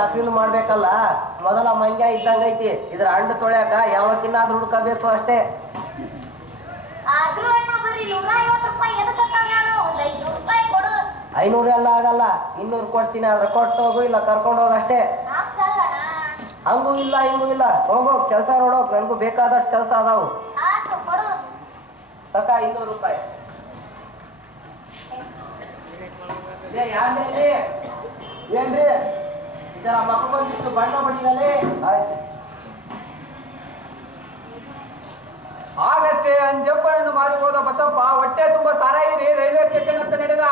Shopping ಮಾಡ್ಬೇಕಲ್ಲ, ಮೊದಲ ಮಂಗ್ಯ ಇದ್ದಂಗೈತಿ. ಇದ್ರ ಹಣ್ಣು ತೊಳ್ಯಾಕ ಯಾವತ್ತಿನಾದ್ರೂ ಹುಡ್ಕಬೇಕು ಅಷ್ಟೇ. 500 ಎಲ್ಲ ಆಗಲ್ಲ, 200 ಕೊಡ್ತೀನಿ. ಅದ್ರ ಕೊಟ್ಟು ಹೋಗು, ಇಲ್ಲ ಕರ್ಕೊಂಡು ಹೋಗ ಅಷ್ಟೇ. ಹಂಗೂ ಇಲ್ಲ ಹಿಂಗೂ ಇಲ್ಲ, ಹೋಗೋ ಕೆಲಸ ನೋಡೋಕ್. ನನ್ಗೂ ಬೇಕಾದಷ್ಟು ಕೆಲಸ ಅದಾವು. ತಕ 200 ರೂಪಾಯಿ. ಏನ್ರಿ ಇದರ ಮಕ್ಕ ಬಂದಿಷ್ಟು ಬಣ್ಣ ಬಡಿನಲ್ಲಿ. ಆಯ್ತು, ಆಗಷ್ಟೇ ಅಂಜಪ್ಪನನ್ನು ಮಾರಿ ಹೋದ ಬಸಪ್ಪ ಹೊಟ್ಟೆ ತುಂಬಾ ಸಾರಾಯಿರಿ ರೈಲ್ವೆ ಸ್ಟೇಷನ್ ಅಂತ ನಡೆದ.